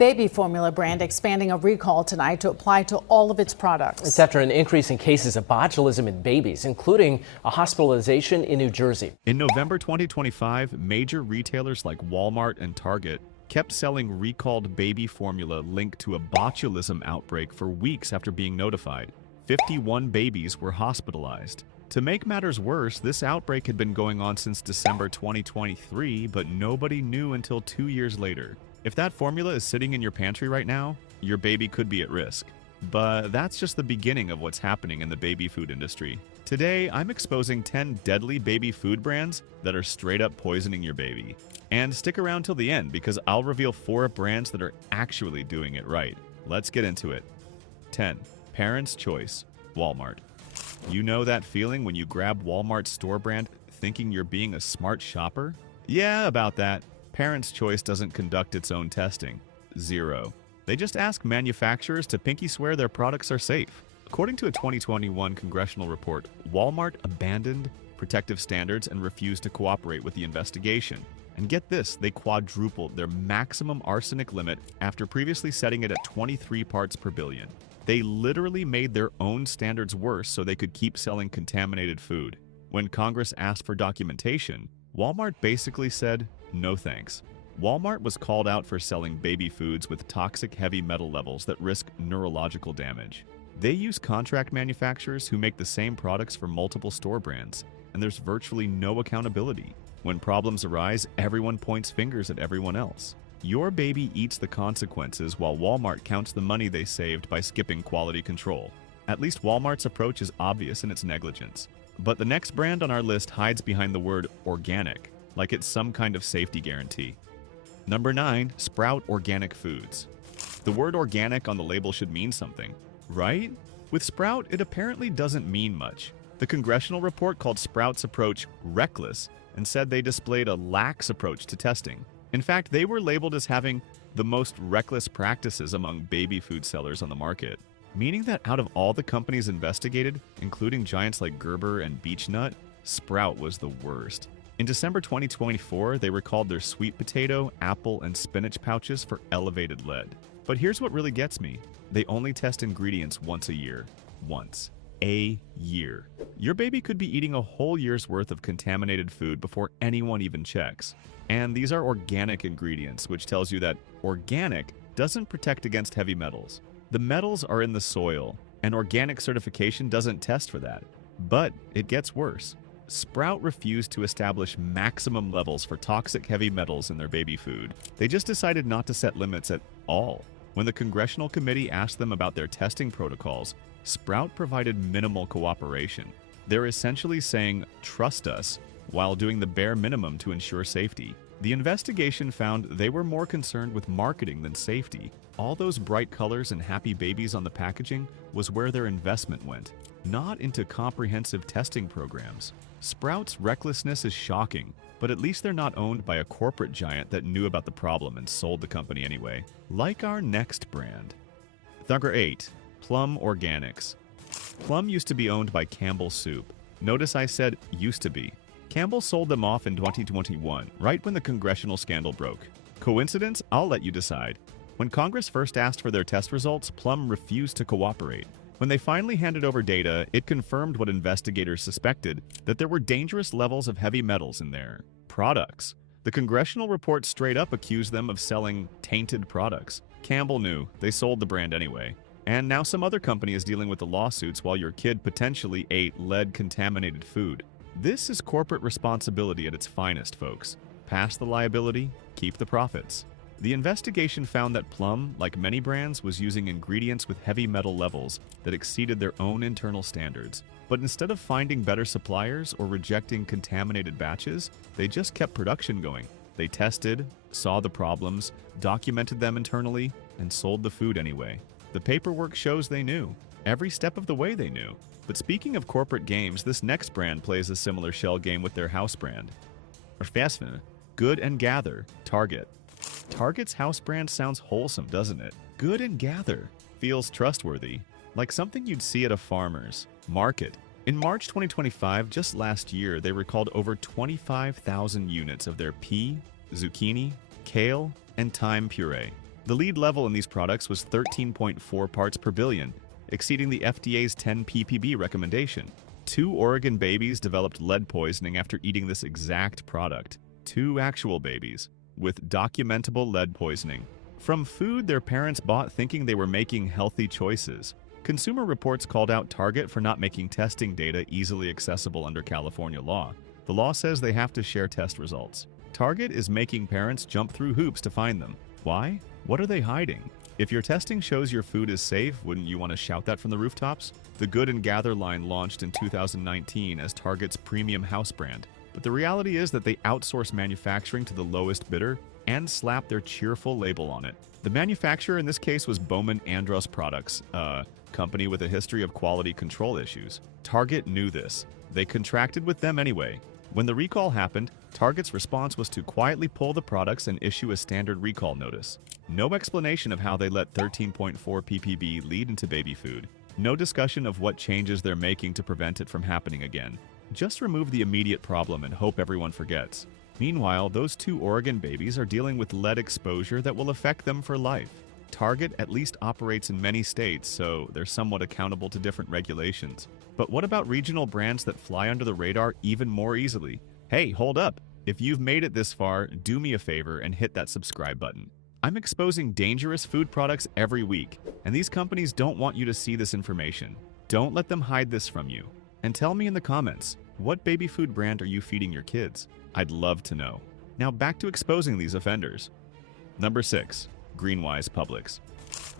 baby formula brand expanding a recall tonight to apply to all of its products. It's after an increase in cases of botulism in babies, including a hospitalization in New Jersey. In November 2025, major retailers like Walmart and Target kept selling recalled baby formula linked to a botulism outbreak for weeks after being notified. 51 babies were hospitalized. To make matters worse, this outbreak had been going on since December 2023, but nobody knew until 2 years later. If that formula is sitting in your pantry right now, your baby could be at risk. But that's just the beginning of what's happening in the baby food industry. Today, I'm exposing 10 deadly baby food brands that are straight up poisoning your baby. And stick around till the end because I'll reveal 4 brands that are actually doing it right. Let's get into it. 10. Parents' Choice, Walmart. You know that feeling when you grab Walmart's store brand thinking you're being a smart shopper? Yeah, about that. Parents' Choice doesn't conduct its own testing. Zero. They just ask manufacturers to pinky swear their products are safe. According to a 2021 Congressional report, Walmart abandoned protective standards and refused to cooperate with the investigation. And get this, they quadrupled their maximum arsenic limit after previously setting it at 23 parts per billion. They literally made their own standards worse so they could keep selling contaminated food. When Congress asked for documentation, Walmart basically said, no thanks. Walmart was called out for selling baby foods with toxic heavy metal levels that risk neurological damage. They use contract manufacturers who make the same products for multiple store brands, and there's virtually no accountability. When problems arise, everyone points fingers at everyone else. Your baby eats the consequences while Walmart counts the money they saved by skipping quality control. At least Walmart's approach is obvious in its negligence. But the next brand on our list hides behind the word organic, like it's some kind of safety guarantee. Number 9, Sprout Organic Foods. The word organic on the label should mean something, right? With Sprout, it apparently doesn't mean much. The Congressional report called Sprout's approach reckless and said they displayed a lax approach to testing. In fact, they were labeled as having the most reckless practices among baby food sellers on the market, meaning that out of all the companies investigated, including giants like Gerber and Beech-Nut, Sprout was the worst. In December 2024, they recalled their sweet potato, apple, and spinach pouches for elevated lead. But here's what really gets me. They only test ingredients once a year. Once a year. Your baby could be eating a whole year's worth of contaminated food before anyone even checks. And these are organic ingredients, which tells you that organic doesn't protect against heavy metals. The metals are in the soil, and organic certification doesn't test for that. But it gets worse. Sprout refused to establish maximum levels for toxic heavy metals in their baby food. They just decided not to set limits at all. When the Congressional committee asked them about their testing protocols, Sprout provided minimal cooperation. They're essentially saying, trust us, while doing the bare minimum to ensure safety. The investigation found they were more concerned with marketing than safety. All those bright colors and happy babies on the packaging was where their investment went, not into comprehensive testing programs. Sprout's recklessness is shocking, but at least they're not owned by a corporate giant that knew about the problem and sold the company anyway. Like our next brand. Number 8. Plum Organics. Plum used to be owned by Campbell Soup. Notice I said used to be. Campbell sold them off in 2021, right when the Congressional scandal broke. Coincidence? I'll let you decide. When Congress first asked for their test results, Plum refused to cooperate. When they finally handed over data, it confirmed what investigators suspected, that there were dangerous levels of heavy metals in their products. The Congressional report straight up accused them of selling tainted products. Campbell knew. They sold the brand anyway. And now some other company is dealing with the lawsuits while your kid potentially ate lead-contaminated food. This is corporate responsibility at its finest, folks. Pass the liability, keep the profits. The investigation found that Plum, like many brands, was using ingredients with heavy metal levels that exceeded their own internal standards. But instead of finding better suppliers or rejecting contaminated batches, they just kept production going. They tested, saw the problems, documented them internally, and sold the food anyway. The paperwork shows they knew. Every step of the way they knew. But speaking of corporate games, this next brand plays a similar shell game with their house brand. Good and Gather, Target. Target's house brand sounds wholesome, doesn't it? Good and Gather feels trustworthy, like something you'd see at a farmer's market. In March 2025, just last year, they recalled over 25,000 units of their pea, zucchini, kale, and thyme puree. The lead level in these products was 13.4 parts per billion, exceeding the FDA's 10 ppb recommendation. 2 Oregon babies developed lead poisoning after eating this exact product. 2 actual babies with documentable lead poisoning from food their parents bought thinking they were making healthy choices. Consumer Reports called out Target for not making testing data easily accessible under California law. The law says they have to share test results. Target is making parents jump through hoops to find them. Why? What are they hiding? If your testing shows your food is safe, wouldn't you want to shout that from the rooftops? The Good and Gather line launched in 2019 as Target's premium house brand. But the reality is that they outsource manufacturing to the lowest bidder and slap their cheerful label on it. The manufacturer in this case was Bowman Andros Products, a company with a history of quality control issues. Target knew this. They contracted with them anyway. When the recall happened, Target's response was to quietly pull the products and issue a standard recall notice. No explanation of how they let 13.4 ppb lead into baby food. No discussion of what changes they're making to prevent it from happening again. Just remove the immediate problem and hope everyone forgets. Meanwhile, those 2 Oregon babies are dealing with lead exposure that will affect them for life. Target at least operates in many states, so they're somewhat accountable to different regulations. But what about regional brands that fly under the radar even more easily? Hey, hold up! If you've made it this far, do me a favor and hit that subscribe button. I'm exposing dangerous food products every week, and these companies don't want you to see this information. Don't let them hide this from you. And tell me in the comments, what baby food brand are you feeding your kids? I'd love to know. Now back to exposing these offenders. Number 6. Greenwise Publix.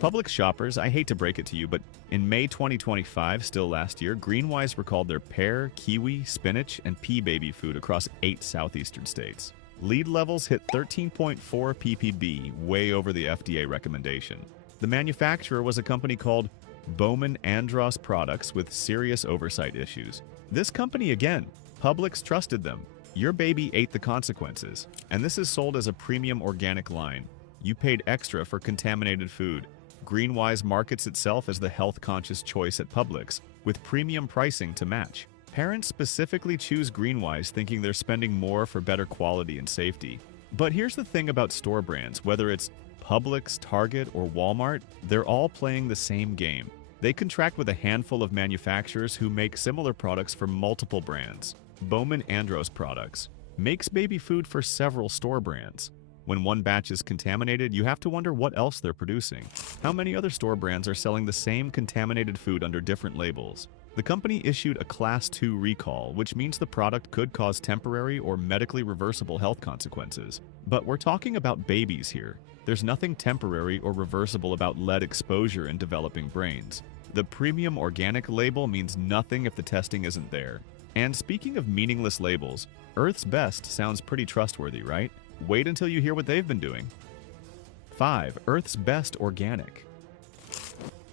Publix shoppers, I hate to break it to you, but in May 2025, still last year, Greenwise recalled their pear, kiwi, spinach, and pea baby food across 8 southeastern states. Lead levels hit 13.4 ppb, way over the FDA recommendation. The manufacturer was a company called Bowman Andros Products with serious oversight issues. This company again, Publix trusted them. Your baby ate the consequences, and this is sold as a premium organic line. You paid extra for contaminated food. Greenwise markets itself as the health-conscious choice at Publix, with premium pricing to match. Parents specifically choose Greenwise thinking they're spending more for better quality and safety. But here's the thing about store brands, whether it's Publix, Target, or Walmart, they're all playing the same game. They contract with a handful of manufacturers who make similar products for multiple brands. Bowman Andros Products makes baby food for several store brands. When one batch is contaminated, you have to wonder what else they're producing. How many other store brands are selling the same contaminated food under different labels? The company issued a Class 2 recall, which means the product could cause temporary or medically reversible health consequences. But we're talking about babies here. There's nothing temporary or reversible about lead exposure in developing brains. The premium organic label means nothing if the testing isn't there. And speaking of meaningless labels, Earth's Best sounds pretty trustworthy, right? Wait until you hear what they've been doing. 5. Earth's Best Organic.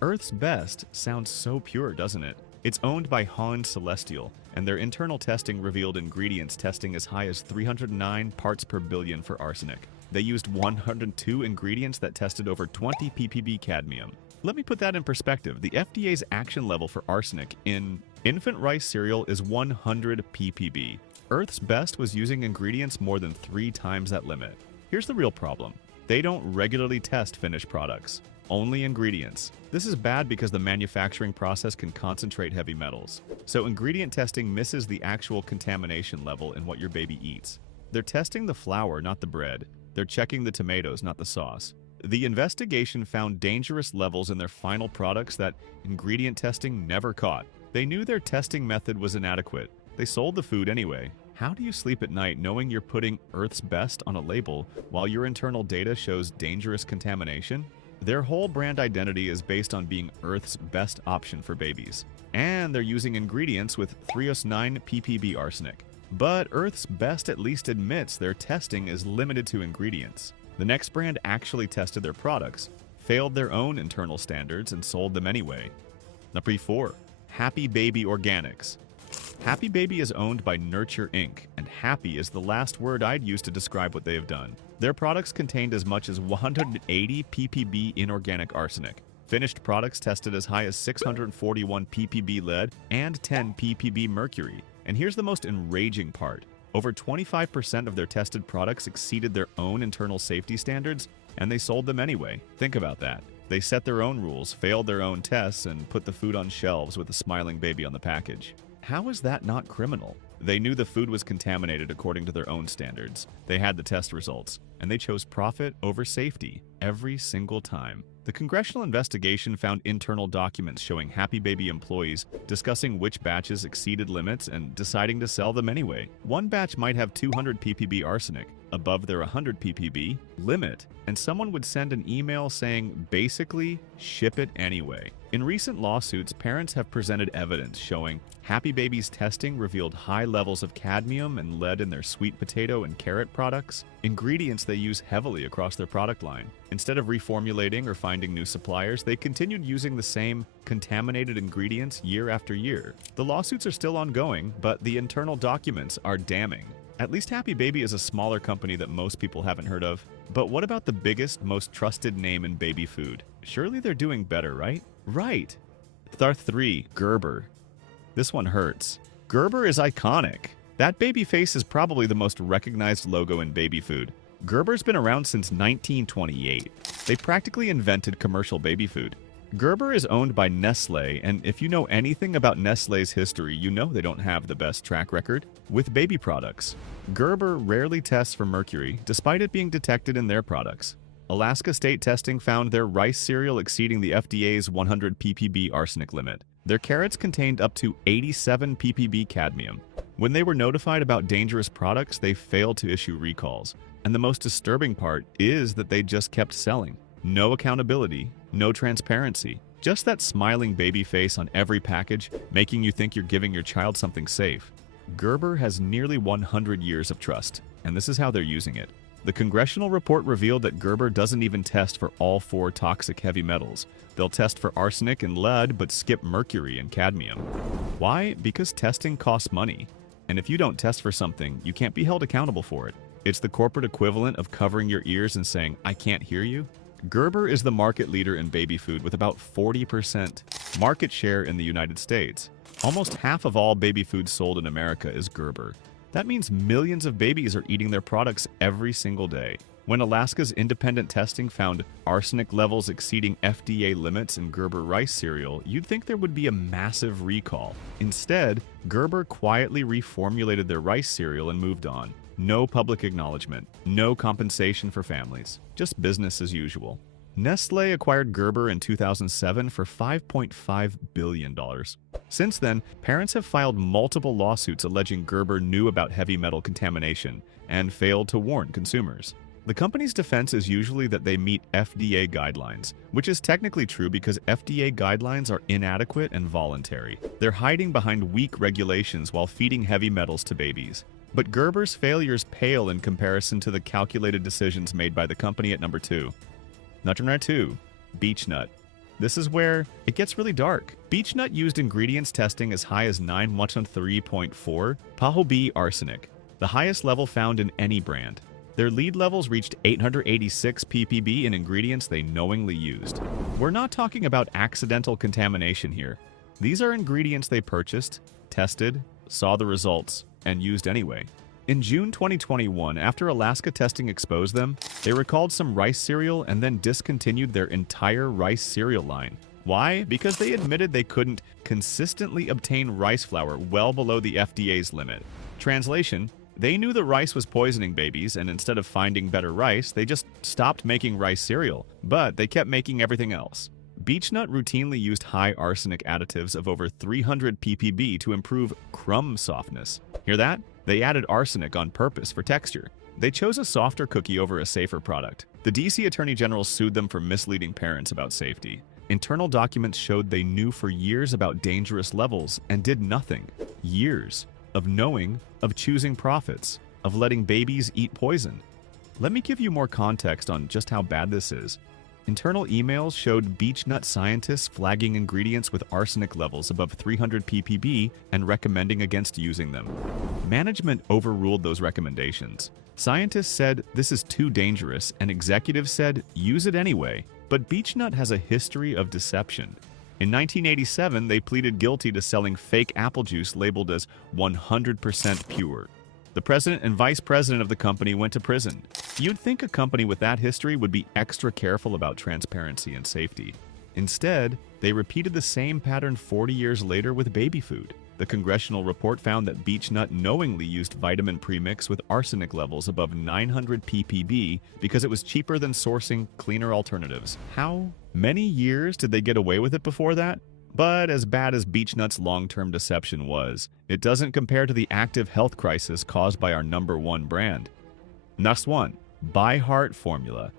Earth's Best sounds so pure, doesn't it? It's owned by Han Celestial, and their internal testing revealed ingredients testing as high as 309 parts per billion for arsenic. They used 102 ingredients that tested over 20 ppb cadmium. Let me put that in perspective. The FDA's action level for arsenic in infant rice cereal is 100 ppb. Earth's Best was using ingredients more than 3 times that limit. Here's the real problem. They don't regularly test finished products, only ingredients. This is bad because the manufacturing process can concentrate heavy metals. So ingredient testing misses the actual contamination level in what your baby eats. They're testing the flour, not the bread. They're checking the tomatoes, not the sauce. The investigation found dangerous levels in their final products that ingredient testing never caught. They knew their testing method was inadequate. They sold the food anyway. How do you sleep at night knowing you're putting Earth's Best on a label while your internal data shows dangerous contamination? Their whole brand identity is based on being Earth's best option for babies. And they're using ingredients with 309 ppb arsenic. But Earth's Best at least admits their testing is limited to ingredients. The next brand actually tested their products, failed their own internal standards, and sold them anyway. Number 4. Happy Baby Organics. Happy Baby is owned by Nurture Inc., and happy is the last word I'd use to describe what they have done. Their products contained as much as 180 ppb inorganic arsenic. Finished products tested as high as 641 ppb lead and 10 ppb mercury. And here's the most enraging part. Over 25% of their tested products exceeded their own internal safety standards, And they sold them anyway. Think about that. They set their own rules, failed their own tests, and put the food on shelves with a smiling baby on the package. How is that not criminal? They knew the food was contaminated according to their own standards. They had the test results, and they chose profit over safety every single time. The congressional investigation found internal documents showing Happy Baby employees discussing which batches exceeded limits and deciding to sell them anyway. One batch might have 200 ppb arsenic, above their 100 ppb limit, and someone would send an email saying, basically, ship it anyway. In recent lawsuits, parents have presented evidence showing Happy Baby's testing revealed high levels of cadmium and lead in their sweet potato and carrot products, ingredients they use heavily across their product line. Instead of reformulating or finding new suppliers, they continued using the same contaminated ingredients year after year. The lawsuits are still ongoing, but the internal documents are damning. At least Happy Baby is a smaller company that most people haven't heard of. But what about the biggest, most trusted name in baby food? Surely they're doing better, right? Right! 3. Gerber. This one hurts. Gerber is iconic. That baby face is probably the most recognized logo in baby food. Gerber's been around since 1928. They practically invented commercial baby food. Gerber is owned by Nestlé, and if you know anything about Nestlé's history, you know they don't have the best track record with baby products. Gerber rarely tests for mercury, despite it being detected in their products. Alaska state testing found their rice cereal exceeding the FDA's 100 ppb arsenic limit. Their carrots contained up to 87 ppb cadmium. When they were notified about dangerous products, they failed to issue recalls. And the most disturbing part is that they just kept selling. No accountability, no transparency, just that smiling baby face on every package, making you think you're giving your child something safe. Gerber has nearly 100 years of trust, and this is how they're using it. The Congressional report revealed that Gerber doesn't even test for all 4 toxic heavy metals. They'll test for arsenic and lead, but skip mercury and cadmium. Why? Because testing costs money. And if you don't test for something, you can't be held accountable for it. It's the corporate equivalent of covering your ears and saying, "I can't hear you." Gerber is the market leader in baby food with about 40% market share in the United States. Almost half of all baby food sold in America is Gerber. That means millions of babies are eating their products every single day. When Alaska's independent testing found arsenic levels exceeding FDA limits in Gerber rice cereal, you'd think there would be a massive recall. Instead, Gerber quietly reformulated their rice cereal and moved on. No public acknowledgement, no compensation for families, just business as usual. Nestlé acquired Gerber in 2007 for $5.5 billion. Since then, parents have filed multiple lawsuits alleging Gerber knew about heavy metal contamination and failed to warn consumers. The company's defense is usually that they meet FDA guidelines, which is technically true because FDA guidelines are inadequate and voluntary. They're hiding behind weak regulations while feeding heavy metals to babies. But Gerber's failures pale in comparison to the calculated decisions made by the company at number 2. Number 2, beech nut. This is where it gets really dark. Beech nut used ingredients testing as high as 913.4 PAHO-B arsenic, the highest level found in any brand. Their lead levels reached 886 ppb in ingredients they knowingly used. We're not talking about accidental contamination here. These are ingredients they purchased, tested, saw the results, and used anyway. In June 2021, after Alaska testing exposed them, they recalled some rice cereal and then discontinued their entire rice cereal line. Why? Because they admitted they couldn't consistently obtain rice flour well below the FDA's limit. Translation: they knew the rice was poisoning babies, and instead of finding better rice, they just stopped making rice cereal, but they kept making everything else. Beech nut routinely used high arsenic additives of over 300 ppb to improve crumb softness. Hear that? They added arsenic on purpose for texture. They chose a softer cookie over a safer product. The DC Attorney General sued them for misleading parents about safety. Internal documents showed they knew for years about dangerous levels and did nothing. Years of knowing, of choosing profits, of letting babies eat poison. Let me give you more context on just how bad this is. Internal emails showed beech nut scientists flagging ingredients with arsenic levels above 300 ppb and recommending against using them. Management overruled those recommendations. Scientists said this is too dangerous, and executives said use it anyway. But beech nut has a history of deception. In 1987, they pleaded guilty to selling fake apple juice labeled as 100% pure. The president and vice president of the company went to prison. You'd think a company with that history would be extra careful about transparency and safety. Instead, they repeated the same pattern 40 years later with baby food. The Congressional report found that Beech-Nut knowingly used vitamin premix with arsenic levels above 900 ppb because it was cheaper than sourcing cleaner alternatives. How many years did they get away with it before that? But as bad as Beech-Nut's long-term deception was, it doesn't compare to the active health crisis caused by our #1 brand. Next one, ByHeart formula.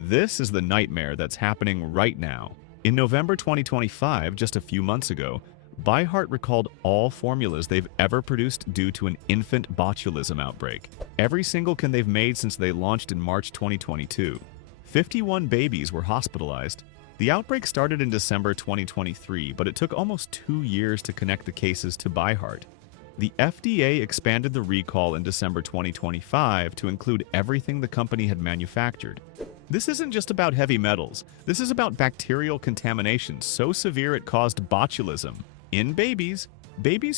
This is the nightmare that's happening right now. In November 2025, just a few months ago, ByHeart recalled all formulas they've ever produced due to an infant botulism outbreak. Every single can they've made since they launched in March 2022. 51 babies were hospitalized. The outbreak started in December 2023, but it took almost 2 years to connect the cases to ByHeart. The FDA expanded the recall in December 2025 to include everything the company had manufactured. This isn't just about heavy metals. This is about bacterial contamination so severe it caused botulism in babies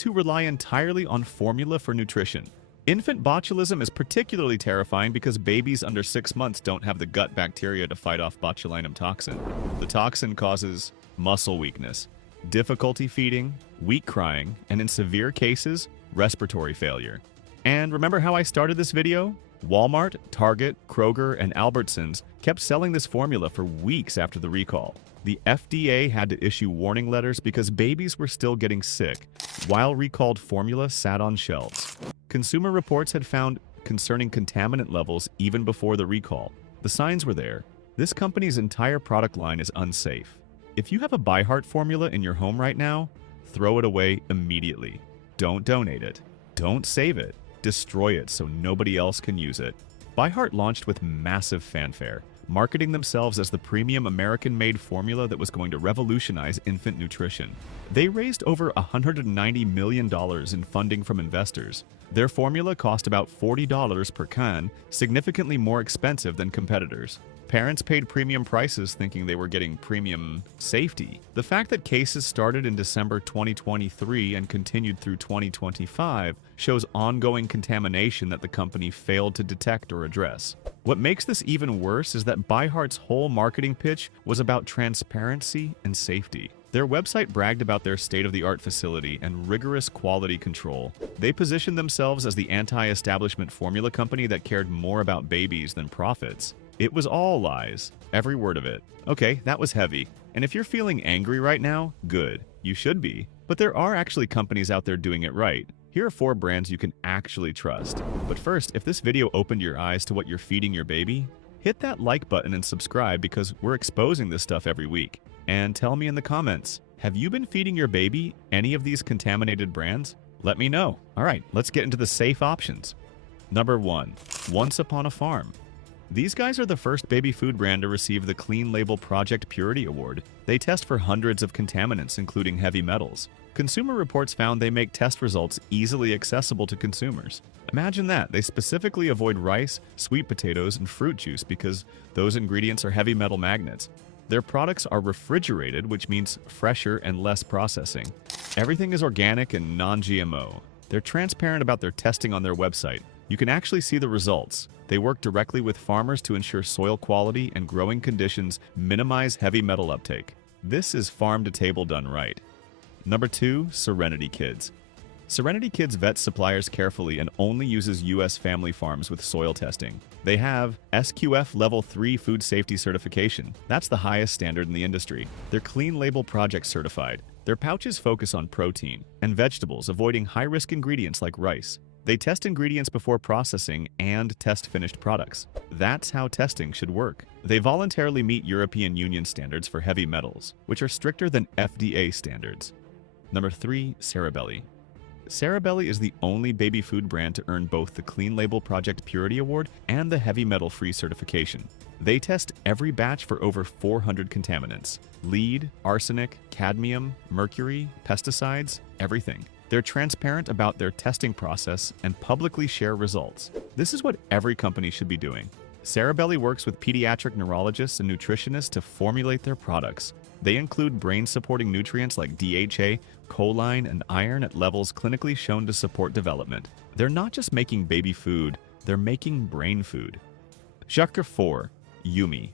who rely entirely on formula for nutrition. Infant botulism is particularly terrifying because babies under 6 months don't have the gut bacteria to fight off botulinum toxin. The toxin causes muscle weakness, difficulty feeding, weak crying, and in severe cases, respiratory failure. And remember how I started this video? Walmart, Target, Kroger, and Albertsons kept selling this formula for weeks after the recall. The FDA had to issue warning letters because babies were still getting sick, while recalled formula sat on shelves. Consumer reports had found concerning contaminant levels even before the recall. The signs were there. This company's entire product line is unsafe. If you have a ByHeart formula in your home right now, throw it away immediately. Don't donate it. Don't save it. Destroy it so nobody else can use it. ByHeart launched with massive fanfare, marketing themselves as the premium American-made formula that was going to revolutionize infant nutrition. They raised over $190 million in funding from investors. Their formula cost about $40 per can, significantly more expensive than competitors. Parents paid premium prices thinking they were getting premium safety. The fact that cases started in December 2023 and continued through 2025 shows ongoing contamination that the company failed to detect or address. What makes this even worse is that ByHeart's whole marketing pitch was about transparency and safety. Their website bragged about their state-of-the-art facility and rigorous quality control. They positioned themselves as the anti-establishment formula company that cared more about babies than profits. It was all lies, every word of it. Okay, that was heavy. And if you're feeling angry right now, good. You should be. But there are actually companies out there doing it right. Here are 4 brands you can actually trust. But first, if this video opened your eyes to what you're feeding your baby, hit that like button and subscribe because we're exposing this stuff every week. And tell me in the comments, have you been feeding your baby any of these contaminated brands? Let me know. All right, let's get into the safe options. Number 1, Once Upon a Farm. These guys are the first baby food brand to receive the Clean Label Project Purity Award. They test for hundreds of contaminants, including heavy metals. Consumer reports found they make test results easily accessible to consumers. Imagine that. They specifically avoid rice, sweet potatoes, and fruit juice because those ingredients are heavy metal magnets. Their products are refrigerated, which means fresher and less processing. Everything is organic and non-GMO. They're transparent about their testing on their website. You can actually see the results. They work directly with farmers to ensure soil quality and growing conditions minimize heavy metal uptake. This is farm to table done right. Number 2, Serenity Kids. Serenity Kids vets suppliers carefully and only uses U.S. family farms with soil testing. They have SQF Level 3 food safety certification. That's the highest standard in the industry. They're Clean Label Project certified. Their pouches focus on protein and vegetables, avoiding high-risk ingredients like rice. They test ingredients before processing and test finished products. That's how testing should work. They voluntarily meet European Union standards for heavy metals, which are stricter than FDA standards. Number 3, Cerebelli. Cerebelli is the only baby food brand to earn both the Clean Label Project Purity Award and the Heavy Metal Free certification. They test every batch for over 400 contaminants: lead, arsenic, cadmium, mercury, pesticides, everything. They're transparent about their testing process and publicly share results. This is what every company should be doing. Cerebelli works with pediatric neurologists and nutritionists to formulate their products. They include brain-supporting nutrients like DHA, choline, and iron at levels clinically shown to support development. They're not just making baby food, they're making brain food. Shocker 4. Yumi.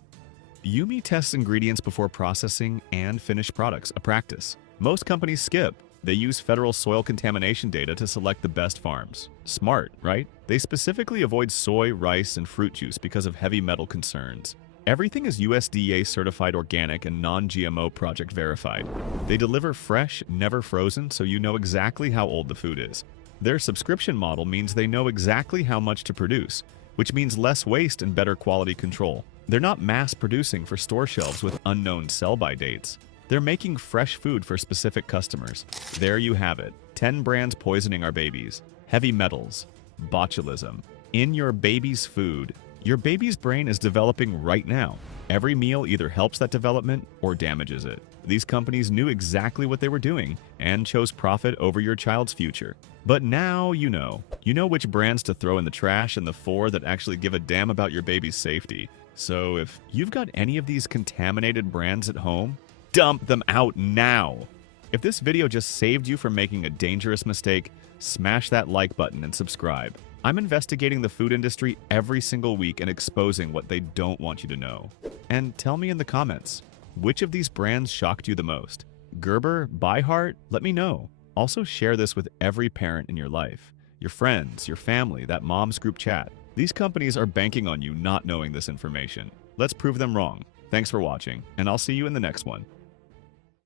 Yumi tests ingredients before processing and finished products, a practice most companies skip. They use federal soil contamination data to select the best farms. Smart, right? They specifically avoid soy, rice, and fruit juice because of heavy metal concerns. Everything is USDA certified organic and non-GMO project verified. They deliver fresh, never frozen, so you know exactly how old the food is. Their subscription model means they know exactly how much to produce, which means less waste and better quality control. They're not mass producing for store shelves with unknown sell-by dates. They're making fresh food for specific customers. There you have it. 10 brands poisoning our babies. Heavy metals. Botulism. In your baby's food. Your baby's brain is developing right now. Every meal either helps that development or damages it. These companies knew exactly what they were doing and chose profit over your child's future. But now you know. You know which brands to throw in the trash and the 4 that actually give a damn about your baby's safety. So if you've got any of these contaminated brands at home, dump them out now. If this video just saved you from making a dangerous mistake, smash that like button and subscribe. I'm investigating the food industry every single week and exposing what they don't want you to know. And tell me in the comments, which of these brands shocked you the most? Gerber, ByHeart? Let me know. Also share this with every parent in your life. Your friends, your family, that mom's group chat. These companies are banking on you not knowing this information. Let's prove them wrong. Thanks for watching, and I'll see you in the next one.